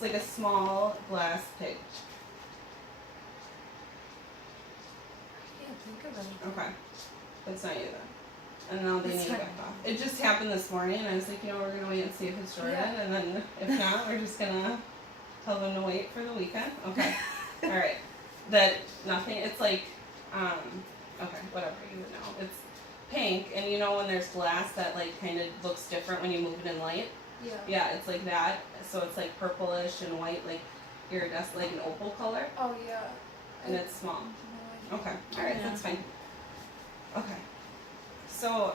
It's like a small glass pig. I can't think of anything. Okay. That's not you then. And now they That's need it not back off. It just happened this morning, and I was like, we're gonna wait and see if it's Jordan, Yeah. and then if not, we're just gonna tell them to wait for the weekend. Okay. All right. That nothing. It's like, okay, whatever. You would know. It's pink, and when there's glass that like kind of looks different when you move it in light. Yeah. Yeah, it's like that. So it's like purplish and white, like iridescent, like an opal color, Oh yeah. and it's small. No Okay. All right. Yeah. That's fine. Okay. So,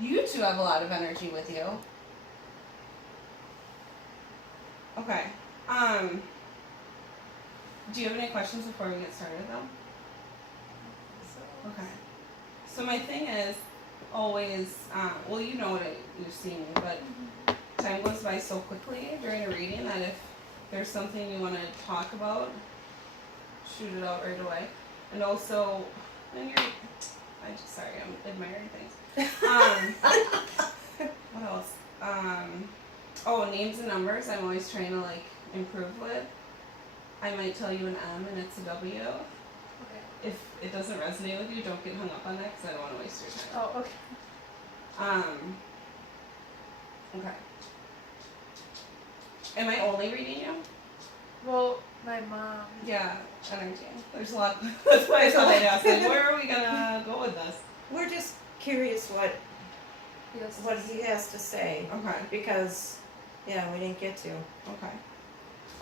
you two have a lot of energy with you. Okay. Do you have any questions before we get started, though? So. Okay. So my thing is always, well, you know what you've seen me, but time goes by so quickly during a reading that if there's something you want to talk about, shoot it out right away. And also, when you're, sorry, I'm admiring things. What else? Names and numbers. I'm always trying to like improve with. I might tell you an M and it's a W. Okay. If it doesn't resonate with you, don't get hung up on that because I don't want to waste your time. Oh, okay. Okay. Am I only reading you? Well, my mom. Yeah, energy. There's a lot. That's why I thought I'd ask. Like, where are we gonna go with this? We're just curious what Yes. he has to say, Okay. because, yeah, we didn't get to. Okay.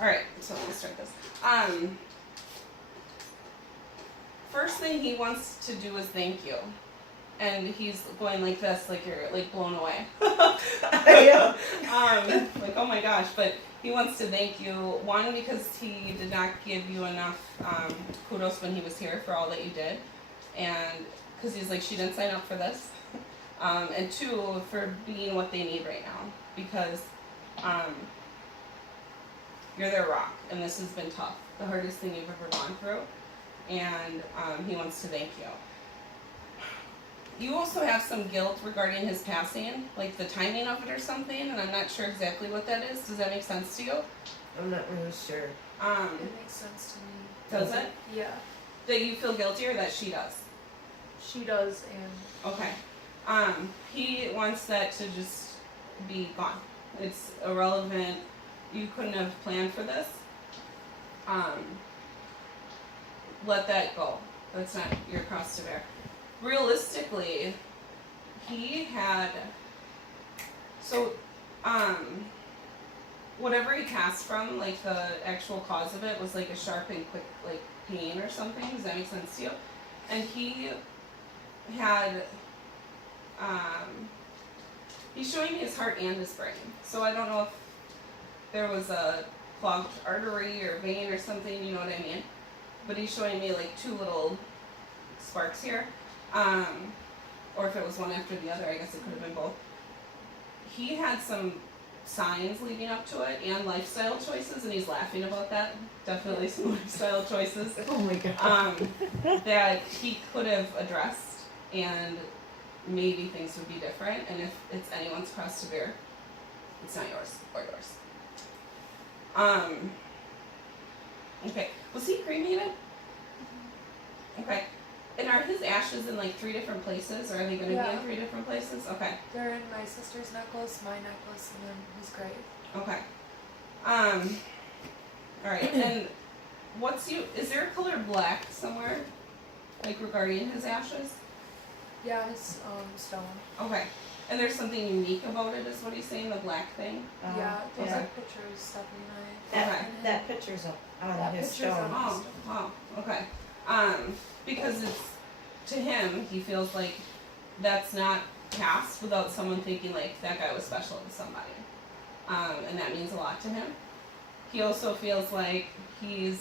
All right. So let's start this. First thing he wants to do is thank you, and he's going like this, like you're like blown away. Like oh my gosh, but he wants to thank you. One, because he did not give you enough kudos when he was here for all that you did, and because he's like she didn't sign up for this. And two, for being what they need right now, because you're their rock, and this has been tough, the hardest thing you've ever gone through, and he wants to thank you. You also have some guilt regarding his passing, like the timing of it or something, and I'm not sure exactly what that is. Does that make sense to you? I'm not really sure. It makes sense to me. Does it? Yeah. That you feel guilty or that she does? She does, and Okay. He wants that to just be gone. It's irrelevant. You couldn't have planned for this. Let that go. That's not your cross to bear. Realistically, he had, whatever he passed from, like the actual cause of it was like a sharp and quick like pain or something. Does that make sense to you? And he had, he's showing me his heart and his brain. So I don't know if there was a clogged artery or vein or something, you know what I mean? But he's showing me like two little sparks here. Or if it was one after the other, I guess it could have been both. He had some signs leading up to it and lifestyle choices, and he's laughing about that. Definitely some lifestyle choices. Oh my god. That he could have addressed, and maybe things would be different. And if it's anyone's cross to bear, it's not yours or yours. Okay. Was he cremated? Okay. And are his ashes in like 3 different places, or are they going to be in 3 different places? Okay. they're in my sister's necklace, my necklace, and then his grave. Okay. Alright, and is there a color black somewhere? Like regarding his ashes? Yeah, his stone. Okay. And there's something unique about it, is what he's saying, the black thing? Yeah, those yeah. are pictures Stephanie and That, Okay. that picture's on That his picture's stone. on- Oh, wow, okay. Because it's, to him, he feels like that's not passed without someone thinking like, that guy was special to somebody. And that means a lot to him. He also feels like he's,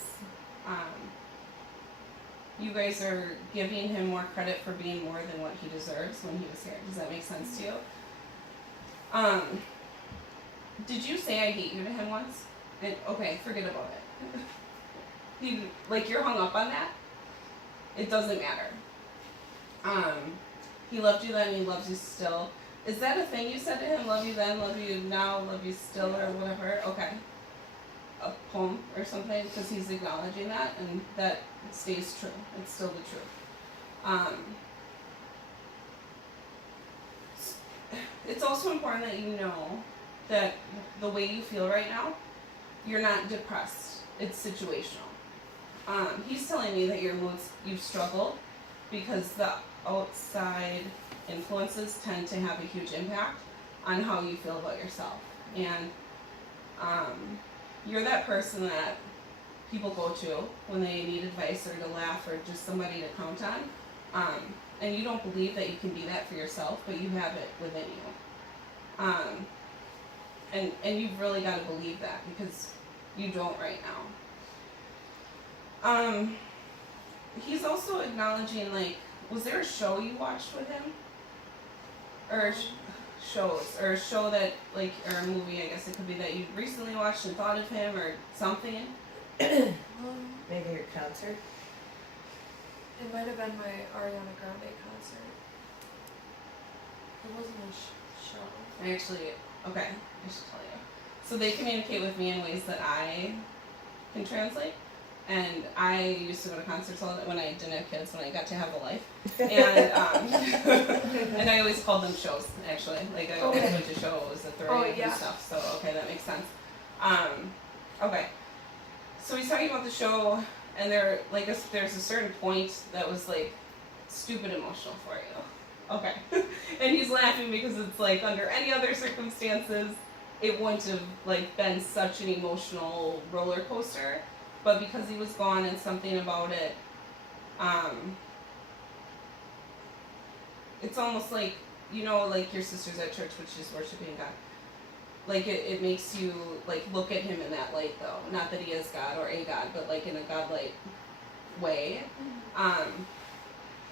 you guys are giving him more credit for being more than what he deserves when he was here. Does that make sense to you? Did you say I hate you to him once? And, okay, forget about it. You're hung up on that? It doesn't matter. He loved you then, he loves you still. Is that a thing you said to him? Love you then, love you now, love you still, or whatever? Okay. or something, because he's acknowledging that, and that stays true. It's still the truth. It's also important that you know that the way you feel right now, you're not depressed. It's situational. He's telling me that your moods, you've struggled because the outside influences tend to have a huge impact on how you feel about yourself. And you're that person that people go to when they need advice or to laugh or just somebody to count on. And you don't believe that you can be that for yourself, but you have it within you. And you've really got to believe that, because you don't right now. He's also acknowledging, like, was there a show you watched with him? Or shows, or a show that, like, or a movie, I guess it could be, that you recently watched and thought of him, or something? Maybe your concert. It might have been my Ariana Grande concert. It wasn't a show. I actually, okay, I should tell you. So they communicate with me in ways that I can translate. And I used to go to concerts all when I didn't have kids, when I got to have a life. And and I always called them shows, actually. Like, I always went to shows at the radio and stuff. So, okay, that makes sense. Okay. So he's talking about the show, and there's a certain point that was, like, stupid emotional for you. Okay. And he's laughing because it's like, under any other circumstances, it wouldn't have, like, been such an emotional roller coaster. But because he was gone and something about it, it's almost like, you know, like your sister's at church, which is worshiping God. Like, it makes you, like, look at him in that light, though. Not that he is God or a God, but, like, in a God-like way.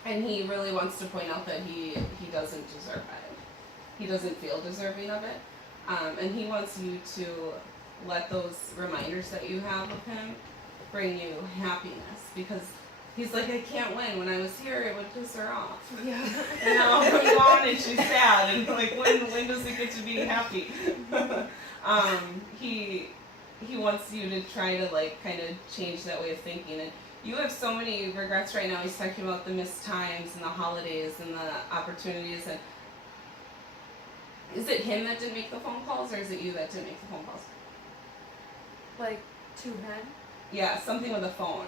And he really wants to point out that he doesn't deserve it. He doesn't feel deserving of it. And he wants you to let those reminders that you have of him bring you happiness, because he's like, I can't win. When I was here, it would piss her off. Yeah. And now I'm gone and she's sad. And like, when does it get to be happy? He wants you to try to, like, kind of change that way of thinking. And you have so many regrets right now. He's talking about the missed times and the holidays and the opportunities. And is it him that didn't make the phone calls, or is it you that didn't make the phone calls? Like, to him? Yeah, something with a phone.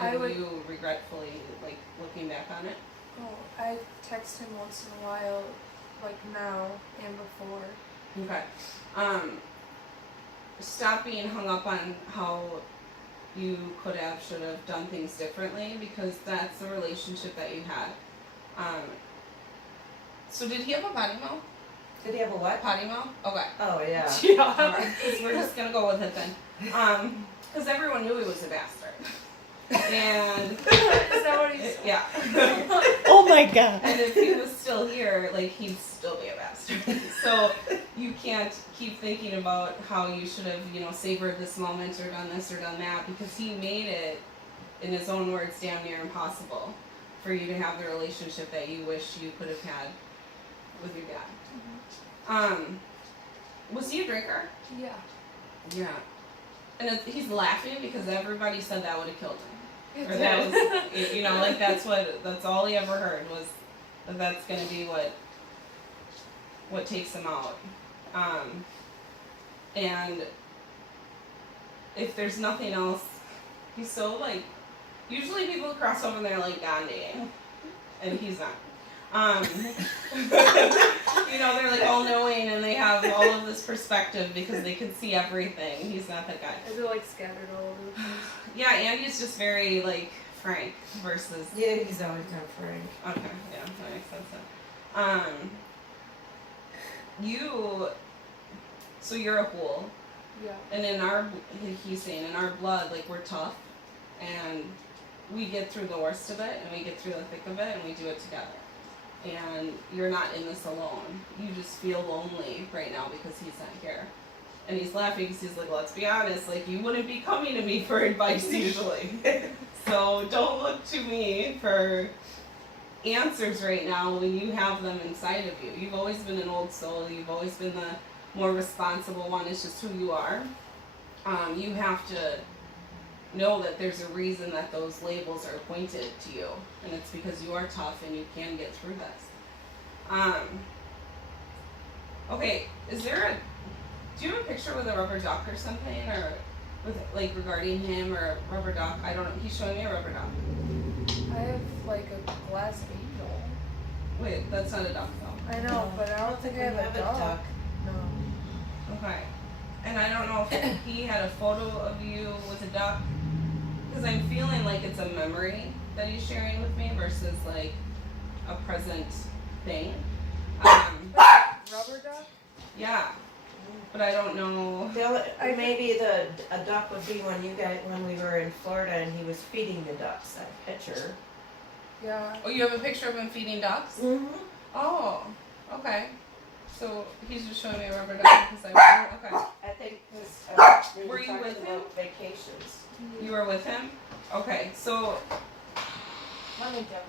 I And would- you regretfully, like, looking back on it? Oh, I text him once in a while, like now and before. Okay. Stop being hung up on how you could have, should have done things differently, because that's the relationship that you had. So did he have a potty mouth? Did he have a what? Potty mouth? Okay. Oh, yeah. Yeah. Alright, 'cause we're just gonna go with it then. Because everyone knew he was a bastard. And Is that what he said? yeah. Oh my god. And if he was still here, like, he'd still be a bastard. So you can't keep thinking about how you should have, you know, savored this moment or done this or done that, because he made it, in his own words, damn near impossible for you to have the relationship that you wish you could have had with your dad. Was he a drinker? Yeah. Yeah. And he's laughing because everybody said that would have killed him. It Or that did. was, you know, like, that's all he ever heard was that that's gonna be what takes him out. And if there's nothing else, he's so, like, usually people cross over and they're like Gandhi, and he's not. You know, they're like all knowing and they have all of this perspective because they can see everything. He's not that guy. Is it like scattered all over the place? Yeah, Andy's just very, like, frank versus. Yeah, he's always been frank. Okay, yeah, that makes sense then. So you're a Hool, Yeah. and he's saying, in our blood, like, we're tough, and we get through the worst of it, and we get through the thick of it, and we do it together. And you're not in this alone. You just feel lonely right now because he's not here. And he's laughing because he's like, let's be honest, like, you wouldn't be coming to me for advice usually. So don't look to me for answers right now when you have them inside of you. You've always been an old soul. You've always been the more responsible one. It's just who you are. you have to know that there's a reason that those labels are pointed to you, and it's because you are tough and you can get through this. Okay, do you have a picture with a rubber duck or something, or with like regarding him or a rubber duck? I don't know. He's showing me a rubber duck. I have like a glass angel. Wait, that's not a duck though. I know, but I don't think I have a duck. No. Okay. And I don't know if he had a photo of you with a duck, because I'm feeling like it's a memory that he's sharing with me versus like a present thing. Rubber duck? Yeah, but I don't know. Maybe a duck would be when we were in Florida and he was feeding the ducks, that picture. Yeah. Oh, you have a picture of him feeding ducks? Mm-hmm. Oh, okay. So he's just showing me a rubber duck because okay. I think we Were you talked with him? about vacations. You were with him? Okay, so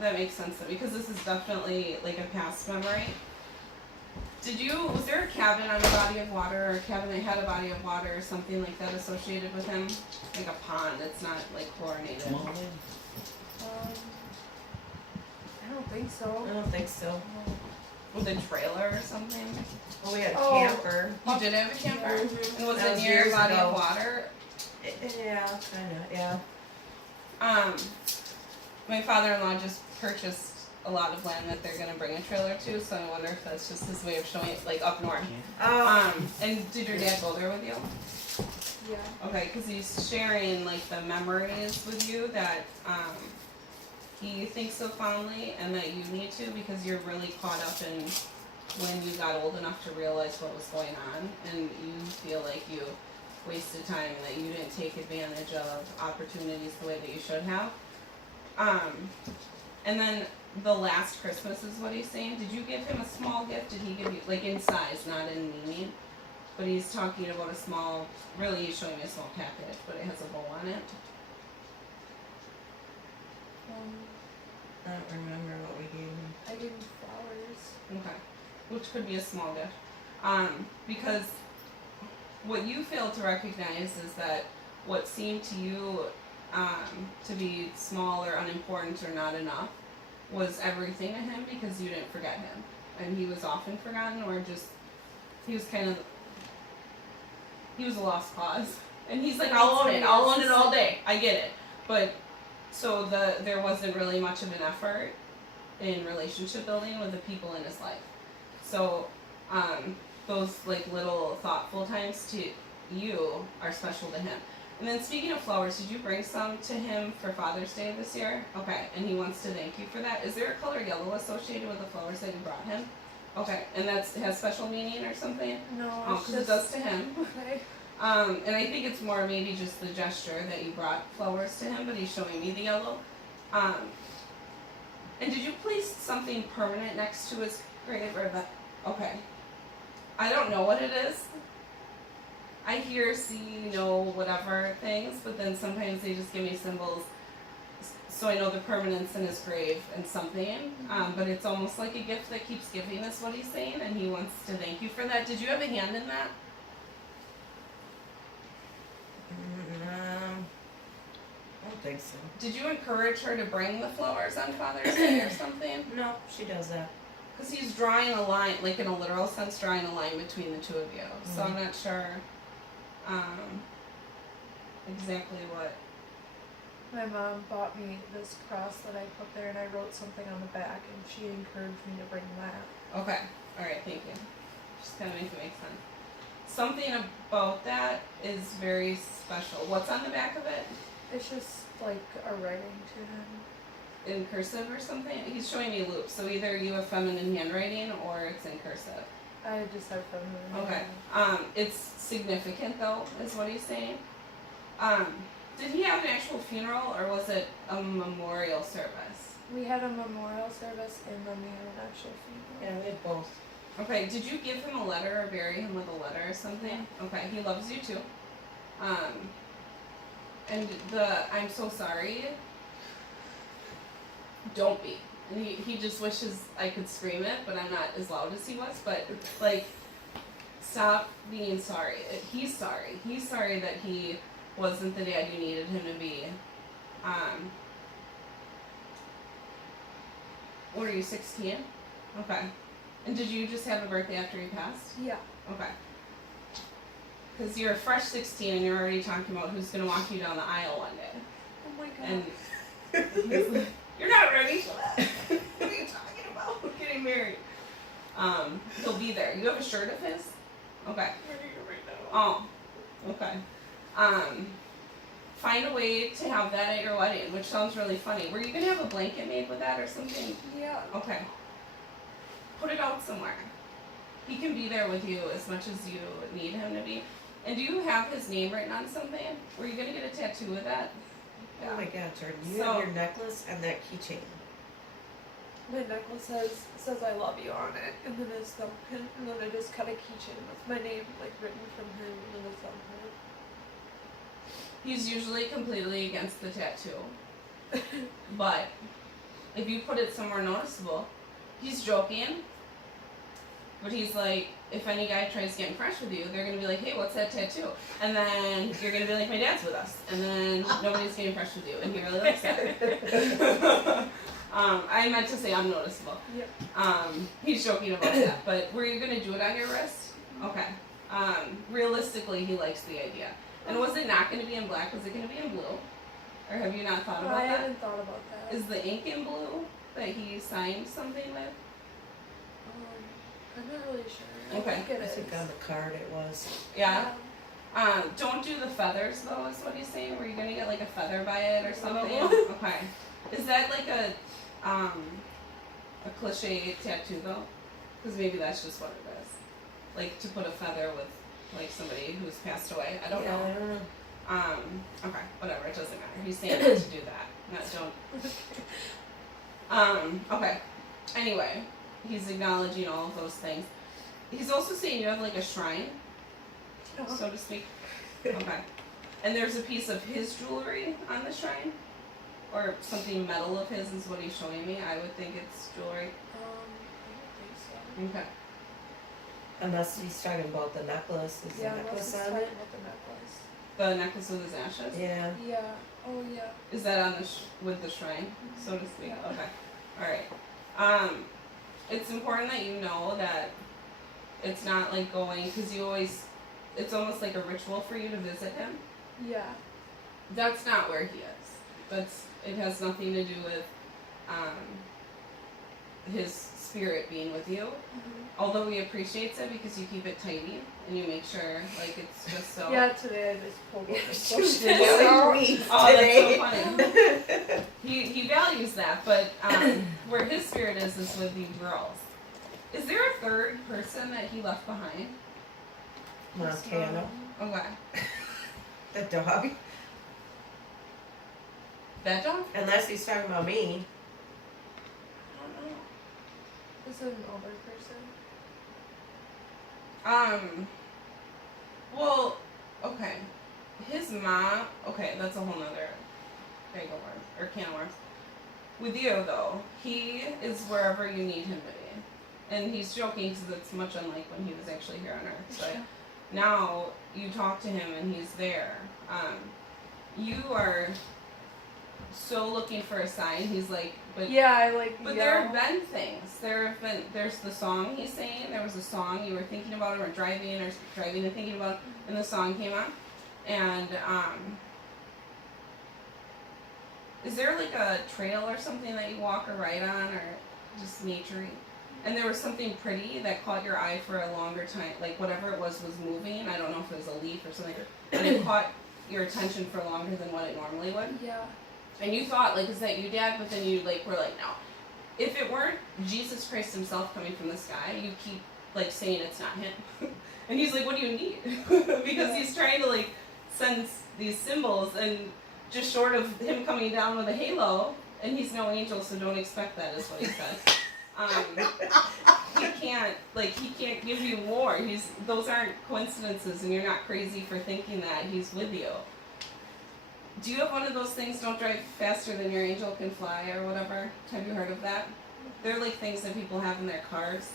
that makes sense then, because this is definitely like a past memory. Was there a cabin on a body of water, or a cabin that had a body of water or something like that associated with him? Like a pond that's not like chlorinated. I don't think so. I don't think so. With a trailer or something? Well, we had a Oh. camper. You did have a camper? Mhm. And was That it was near a years body ago. of water? Yeah, kinda, yeah. My father-in-law just purchased a lot of land that they're gonna bring a trailer to, so I wonder if that's just his way of showing it, like up north. And did your dad go there with you? Yeah. Okay, because he's sharing like the memories with you that he thinks so fondly, and that you need to, because you're really caught up in when you got old enough to realize what was going on, and you feel like you wasted time and that you didn't take advantage of opportunities the way that you should have. And then the last Christmas is what he's saying. Did you give him a small gift? Did he give you, like in size, not in meaning? But he's talking about a small, really he's showing me a small package, but it has a bow on it. I don't remember what we gave him. I gave him flowers. Okay. Which could be a small gift. Because what you fail to recognize is that what seemed to you to be small or unimportant or not enough was everything to him, because you didn't forget him. And he was often forgotten, or just, he was a lost cause. And he's like, I'll own it all day. I get it. But, so there wasn't really much of an effort in relationship building with the people in his life. So, those like little thoughtful times to you are special to him. And then speaking of flowers, did you bring some to him for Father's Day this year? Okay, and he wants to thank you for that. Is there a color yellow associated with the flowers that you brought him? Okay, and has special meaning or something? No, Oh, it's because it does to him. Okay. And I think it's more maybe just the gesture that you brought flowers to him, but he's showing me the yellow. And did you place something permanent next to his grave, or that? Okay. I don't know what it is. I hear, see, know, whatever things, but then sometimes they just give me symbols, so I know the permanence in his grave and something. But it's almost like a gift that keeps giving us what he's saying, and he wants to thank you for that. Did you have a hand in that? I don't think so. Did you encourage her to bring the flowers on Father's Day or something? No, she does that. Because he's drawing a line, like in a literal sense, drawing a line between the two of you. So I'm not sure exactly what. My mom bought me this cross that I put there, and I wrote something on the back, and she encouraged me to bring that. Okay, alright, thank you. Just kind of make it make sense. Something about that is very special. What's on the back of it? It's just like a writing to him. In cursive or something? He's showing me loops, so either you have feminine handwriting or it's in cursive. I just have feminine. Okay. It's significant though, is what he's saying. Did he have an actual funeral, or was it a memorial service? We had a memorial service, and then we had an actual funeral. Yeah, we had both. Okay, did you give him a letter or bury him with a letter or something? Okay, he loves you too. And I'm so sorry. Don't be. And he just wishes I could scream it, but I'm not as loud as he was. But like, stop being sorry. He's sorry. He's sorry that he wasn't the dad you needed him to be. What are you, 16? Okay. And did you just have a birthday after he passed? Yeah. Okay. Because you're a fresh 16 and you're already talking about who's going to walk you down the aisle one day. Oh my god. And he's like, you're not ready for that. What are you talking about? We're getting married. He'll be there. You have a shirt of his? Okay. Oh, okay. Find a way to have that at your wedding, which sounds really funny. Were you going to have a blanket made with that or something? Yeah. Okay. Put it out somewhere. He can be there with you as much as you need him to be. And do you have his name written on something? Were you going to get a tattoo with that? Oh my god, Jordan, you So- have your necklace and that keychain. My necklace says I love you on it, and then his thumbprint, and then I just cut a keychain with my name like written from him and his thumbprint. He's usually completely against the tattoo. But if you put it somewhere noticeable, he's joking. But he's like, if any guy tries getting fresh with you, they're gonna be like, hey, what's that tattoo? And then you're gonna be like, my dad's with us. And then nobody's getting fresh with you, and he really likes that. I meant to say I'm noticeable. Yeah. He's joking about that. But were you gonna do it on your wrist? Okay. Realistically, he likes the idea. And was it not gonna be in black? Was it gonna be in blue? Or have you not thought about I that? hadn't thought about that. Is the ink in blue that he signed something with? I'm not really sure. Okay. I think I it think is. on the card it was. Yeah. Don't do the feathers though, is what he's saying. Were you gonna get like a feather by it or something? No. Okay. Is that like a cliche tattoo though? Because maybe that's just what it is. Like to put a feather with like somebody who's passed away. I don't Yeah, know. I don't know. Okay, whatever, it doesn't matter. He's saying not to do that. Not don't. Okay. Anyway, he's acknowledging all of those things. He's also saying you have like a shrine, so to speak. Okay. And there's a piece of his jewelry on the shrine? Or something metal of his is what he's showing me. I would think it's jewelry. I don't think so. Okay. Unless he's talking about the necklace. Is Yeah, the unless necklace he's on talking it? about the necklace. The necklace with his ashes? Yeah. Yeah. Oh yeah. Is that on the with the shrine, so to speak? Yeah. Okay. Alright. It's important that you know that it's not like going, because you always, it's almost like a ritual for you to visit him. Yeah. That's not where he is. It has nothing to do with his spirit being with you. Mm-hmm. Although he appreciates it because you keep it tidy and you make sure like it's just so. Yeah. Today I just pulled up the She's Did social. you? so neat Oh, today. that's so funny. He values that, but where his spirit is with you girls. Is there a third person that he left behind? Montana. Okay. The dog. That dog? Unless he's talking about me. I don't know. Is it an older person? Well, okay. His mom, okay, that's a whole nother bag of worms, or can of worms. With you, though, he is wherever you need him to be. And he's joking because it's much unlike when he was actually here on Earth. But now you talk to him and he's there. You are so looking for a sign. He's like, but Yeah, I like. But yeah. there have been things. There's the song he's saying. There was a song you were thinking about, or driving and thinking about, and the song came on. And is there like a trail or something that you walk or ride on, or just nature? And there was something pretty that caught your eye for a longer time, like whatever it was moving. I don't know if it was a leaf or something, and it caught your attention for longer than what it normally would. Yeah. And you thought, like, is that you, Dad? But then you, like, were like, no. If it weren't Jesus Christ himself coming from the sky, you keep, like, saying it's not him. And he's like, what do you need? Because he's trying to, like, send these symbols, and just short of him coming down with a halo, and he's no angel, so don't expect that, is what he says. He can't give you more. Those aren't coincidences, and you're not crazy for thinking that he's with you. Do you have one of those things, don't drive faster than your angel can fly, or whatever? Have you heard of that? They're like things that people have in their cars.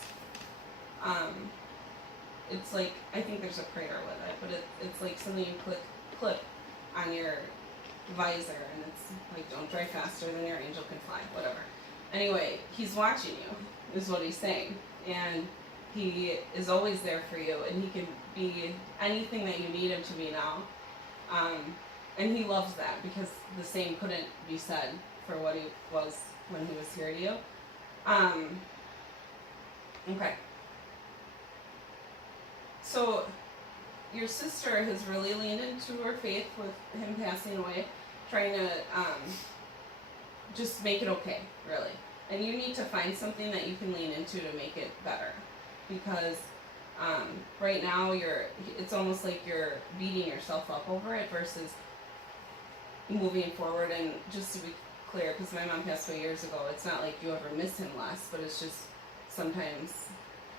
It's like, I think there's a prayer with it, but it's like something you clip on your visor, and it's like, don't drive faster than your angel can fly, whatever. Anyway, he's watching you, is what he's saying, and he is always there for you, and he can be anything that you need him to be now. And he loves that, because the same couldn't be said for what he was when he was here to you. Okay. So, your sister has really leaned into her faith with him passing away, trying to just make it okay, really. And you need to find something that you can lean into to make it better, because right now it's almost like you're beating yourself up over it versus moving forward. And just to be clear, because my mom passed away years ago, it's not like you ever miss him less, but it's just sometimes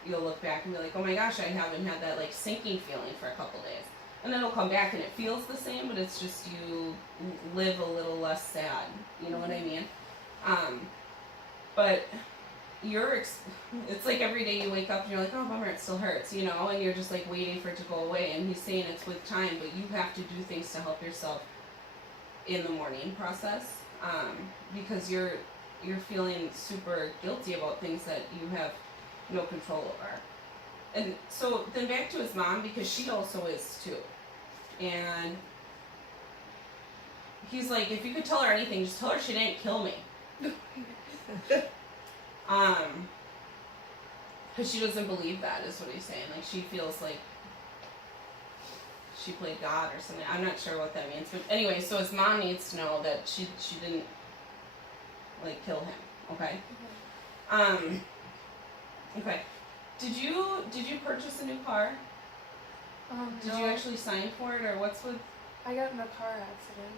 you'll look back and be like, oh my gosh, I haven't had that like sinking feeling for a couple days. And then it'll come back and it feels the same, but it's just you live a little less sad. You know what I mean? But it's like every day you wake up and you're like, oh bummer, it still hurts, you know, and you're just like waiting for it to go away. And he's saying it's with time, but you have to do things to help yourself in the mourning process, because you're feeling super guilty about things that you have no control over. And so then back to his mom, because she also is too. And he's like, if you could tell her anything, just tell her she didn't kill me. Because she doesn't believe that, is what he's saying. Like, she feels like she played God or something. I'm not sure what that means. But anyway, so his mom needs to know that she didn't, like, kill him. Okay? Okay. Did you purchase a new car? Did no. you actually sign for it, or what's with? I got in a car accident.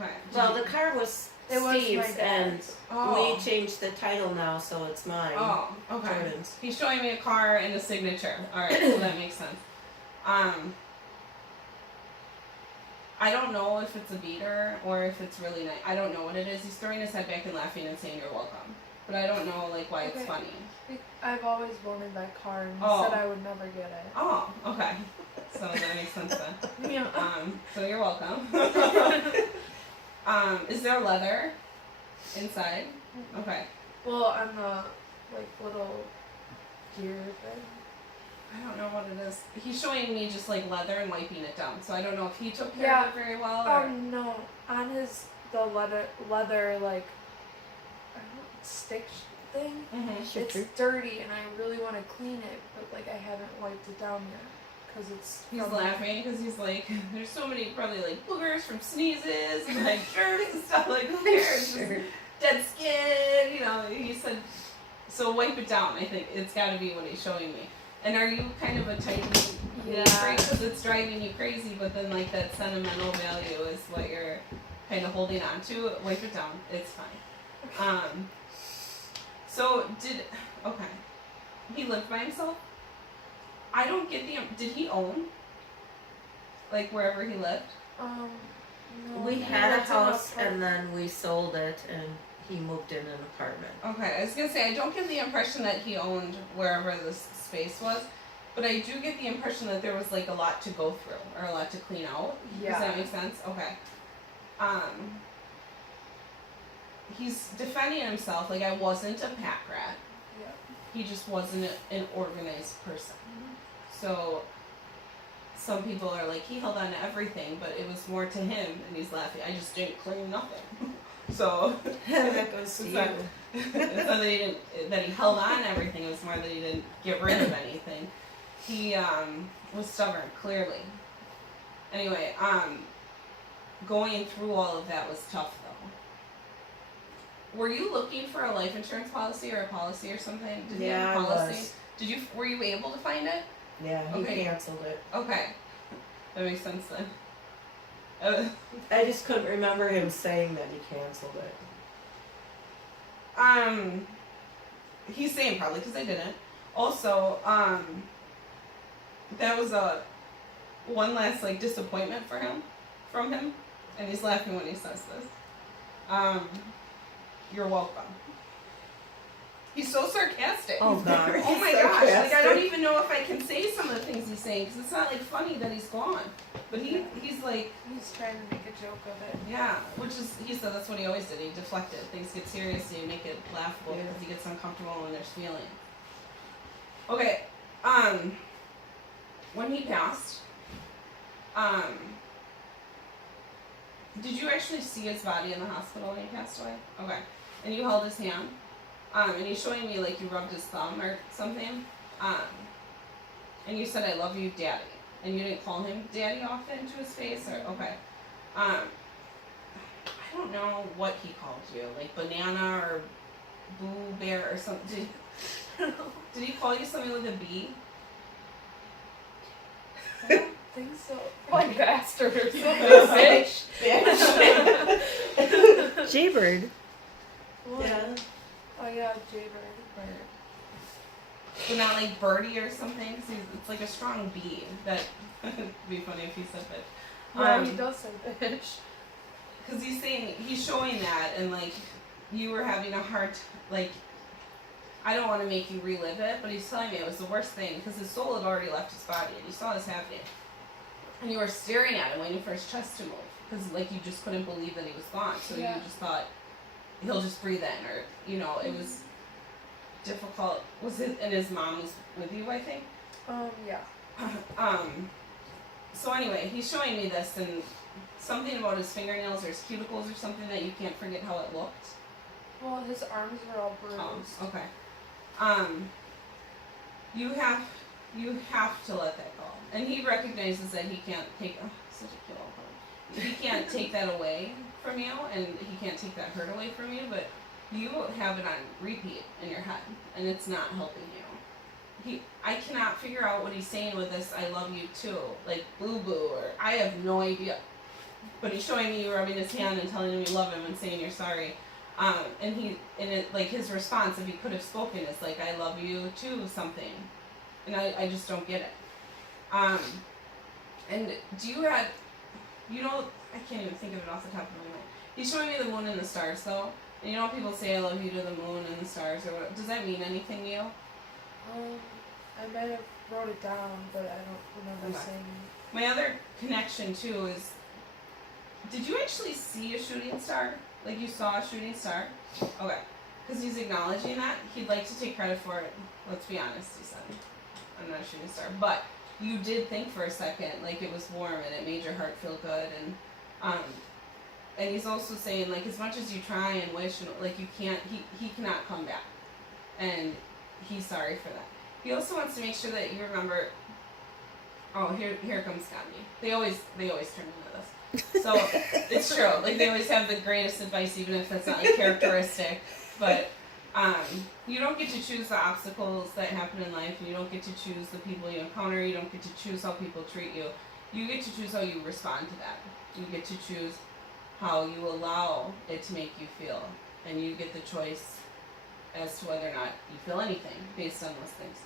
Okay. Well, the car was It was Steve's, my and dad's. Oh. we changed the title now, so it's mine. Oh, okay. Jordan's. He's showing me a car and a signature. All right, so that makes sense. I don't know if it's a beater or if it's really nice. I don't know what it is. He's throwing his head back and laughing and saying you're welcome, but I don't know like why it's Okay. funny. I've always wanted that car and Oh. said I would never get it. Oh, okay. So that makes sense then. Yeah. So you're welcome. Is there leather inside? Okay. Well, on the like little gear thing. I don't know what it is. He's showing me just like leather and wiping it down. So I don't know if he took care of it very well or. No, on the leather like I don't know, stick thing. Mhm. It's dirty and I really want to clean it, but like I haven't wiped it down yet because it's. He's from- laughing because he's like, there's so many probably like boogers from sneezes and like germs and stuff. Like who cares? Just dead skin, you know. He said, so wipe it down. I think it's got to be what he's showing me. And are you kind of a tight Yeah. because it's driving you crazy, but then like that sentimental value is what you're kind of holding on to? Wipe it down. It's fine. So okay. He lived by himself? I don't get did he own? Like wherever he lived? No, We he had a lives in an house and apartment. then we sold it and he moved in an apartment. Okay, I was gonna say I don't get the impression that he owned wherever this space was, but I do get the impression that there was like a lot to go through or a lot to clean out. Yeah. Does that make sense? Okay. He's defending himself like I wasn't a pack rat. Yeah. He just wasn't an organized person. So some people are like he held on to everything, but it was more to him, and he's laughing. I just didn't clean nothing. So That goes to It's you. not- it's not that he held on to everything. It was more that he didn't get rid of anything. He was stubborn, clearly. Anyway, going through all of that was tough, though. Were you looking for a life insurance policy or a policy or something? Did you Yeah, have a I policy? was. Were you able to find it? Yeah, he Okay. canceled it. Okay, that makes sense then. I just couldn't remember him saying that he canceled it. He's saying probably because I didn't. Also, that was one last like disappointment from him, and he's laughing when he says this. You're welcome. He's so sarcastic. Oh God. Oh my gosh, like I don't even know if I can say some of the things he's saying because it's not like funny that he's gone. But he's like, He's trying to make a joke of it. yeah, which is, he said that's what he always did. He deflected. Things get serious and you make it laughable Yeah. because he gets uncomfortable when there's feeling. Okay, when he passed, did you actually see his body in the hospital when he passed away? Okay. And you held his hand? And he's showing me like you rubbed his thumb or something. And you said, I love you, Daddy. And you didn't call him Daddy often to his face? Or okay. I don't know what he called you. Like banana or boo bear or something. Did he call you something with a B? I don't think so. Like bastard or something. Bitch. Bitch. Jaybird. What? Yeah. Oh yeah, Jaybird. But not like birdie or something? 'Cause it's like a strong B. That would be funny if he said that. Yeah, he does say bitch. Because he's showing that, and like, you were having a hard, like, I don't want to make you relive it, but he's telling me it was the worst thing, because his soul had already left his body, and you saw this happening. And you were staring at him, waiting for his chest to move, because, like, you just couldn't believe that he was gone, so Yeah. you just thought, he'll just breathe in, or, you know, it was difficult. Was it, and his mom was with you, I think? Yeah. So anyway, he's showing me this, and something about his fingernails or his cuticles or something that you can't forget how it looked. Well, his arms were all bruised. Oh, okay. You have to let that go. And he recognizes that he can't take such a kill. He can't take that away from you, and he can't take that hurt away from you, but you have it on repeat in your head, and it's not helping you. I cannot figure out what he's saying with this I love you too, like boo boo, or I have no idea. But he's showing me you rubbing his hand and telling him you love him and saying you're sorry. And like his response, if he could have spoken, is like I love you too something. And I just don't get it. And do you have, you know, I can't even think of it off the top of my mind. He's showing me the moon and the stars though. And you know people say I love you to the moon and the stars or whatever. Does that mean anything to you? I might have wrote it down, but I don't remember Okay. saying My other connection too is, did you actually see a shooting star? Like you saw a shooting star? Okay. Because he's acknowledging that. He'd like to take credit for it. Let's be honest, he said. I'm not a shooting star. But you did think for a second like it was warm and it made your heart feel good. And he's also saying like as much as you try and wish, and like you can't, he cannot come back. And he's sorry for that. He also wants to make sure that you remember. Oh, here comes Gandhi. They always turn into this. So it's true. Like they always have the greatest advice, even if that's not like characteristic. But you don't get to choose the obstacles that happen in life. You don't get to choose the people you encounter. You don't get to choose how people treat you. You get to choose how you respond to that. You get to choose how you allow it to make you feel, and you get the choice as to whether or not you feel anything based on those things.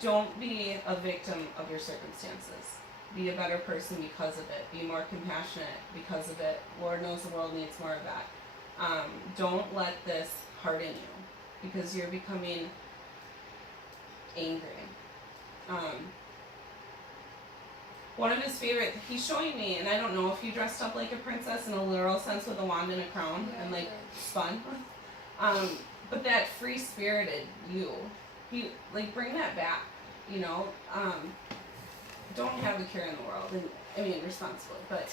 Don't be a victim of your circumstances. Be a better person because of it. Be more compassionate because of it. Lord knows the world needs more of that. Don't let this harden you because you're becoming angry. One of his favorite, he's showing me, and I don't know if he dressed up like a princess in a literal sense with a wand and a crown and like spun. But that free-spirited you, he like bring that back, you know. Don't have a care in the world, and I mean responsibly, but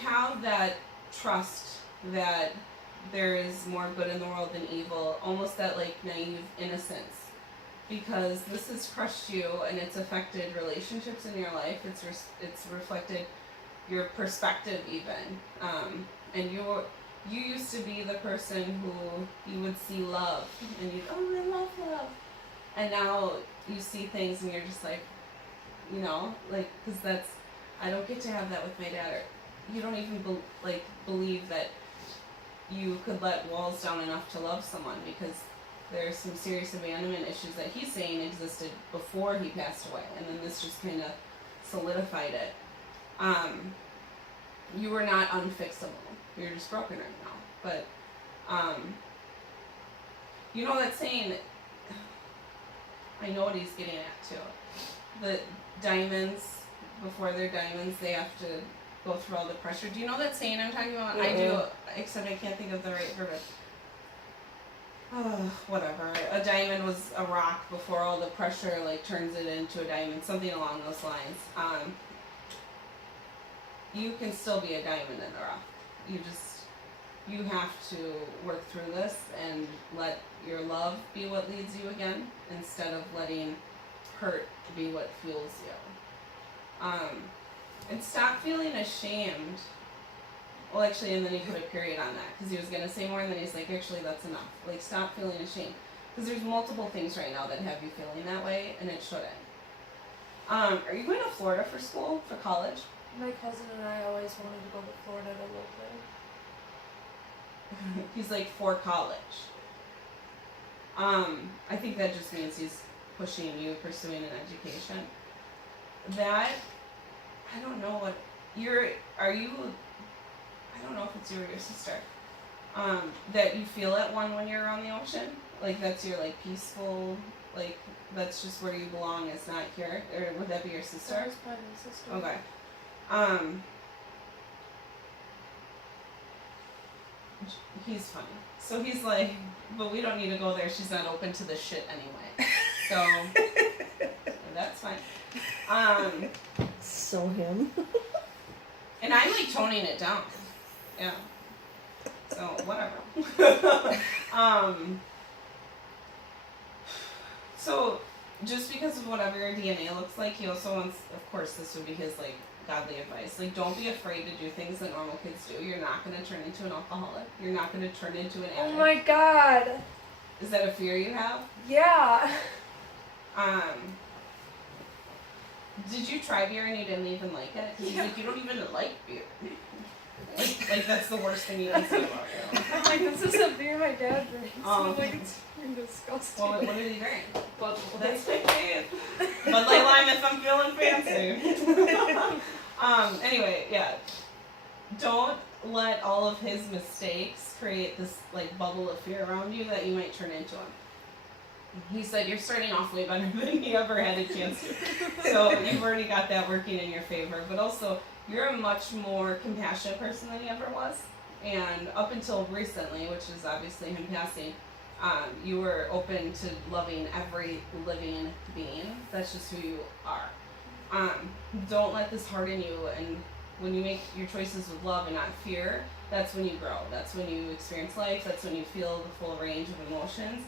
have that trust that there is more good in the world than evil, almost that like naive innocence, because this has crushed you and it's affected relationships in your life. It's reflected your perspective even, and you used to be the person who you would see love and you'd, oh, I love love, and now you see things and you're just like, you know, like, because that's, I don't get to have that with my dad, or you don't even believe that you could let walls down enough to love someone, because there's some serious abandonment issues that he's saying existed before he passed away, and then this just kind of solidified it. You were not unfixable. You're just broken right now. But You know that saying, I know what he's getting at too. The diamonds, before they're diamonds, they have to go through all the pressure. Do you know that saying I'm talking about? I do, except I can't think of the right verbiage. Whatever. A diamond was a rock before all the pressure like turns it into a diamond, something along those lines. You can still be a diamond in the rough. You have to work through this and let your love be what leads you again, instead of letting hurt be what fuels you. And stop feeling ashamed. Well, actually, and then he put a period on that because he was going to say more, and then he's like, actually, that's enough. Like, stop feeling ashamed. Because there's multiple things right now that have you feeling that way, and it shouldn't. Are you going to Florida for school, for college? My cousin and I always wanted to go to Florida to live there. He's like, for college. I think that just means he's pushing you, pursuing an education. That, I don't know what, I don't know if it's you or your sister, that you feel at one when you're around the ocean? Like, that's your, like, peaceful, like, that's just where you belong, it's not here? Or would that be your sister? That was probably my sister. Okay. He's funny. So he's like, but we don't need to go there, she's not open to the shit anyway. So, that's fine. So him. And I'm like toning it down. Yeah. So, whatever. So, just because of whatever your DNA looks like, he also wants, of course, this would be his, like, godly advice. Like, don't be afraid to do things that normal kids do. You're not going to turn into an alcoholic. You're not going to turn into an addict. Oh my god. Is that a fear you have? Yeah. Did you try beer and you didn't even like it? Because he's like, you don't even like beer. Like that's the worst thing you can say about you. I'm like, this is a beer my dad drinks. Oh. I'm like, it's fucking disgusting. Well, what did he drink? Bud That's my kid. Bud Light Lime if I'm feeling fancy. Anyway, yeah. Don't let all of his mistakes create this like bubble of fear around you that you might turn into him. He said you're starting off way better than he ever had a chance to. So you've already got that working in your favor. But also, you're a much more compassionate person than he ever was. And up until recently, which is obviously him passing, you were open to loving every living being. That's just who you are. Don't let this harden you. And when you make your choices with love and not fear, that's when you grow. That's when you experience life. That's when you feel the full range of emotions.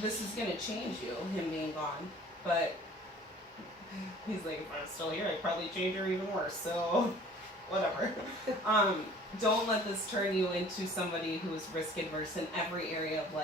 This is gonna change you, him being gone, but he's like, if I'm still here, I'd probably change her even worse, so whatever. Don't let this turn you into somebody who is risk adverse in every area of life.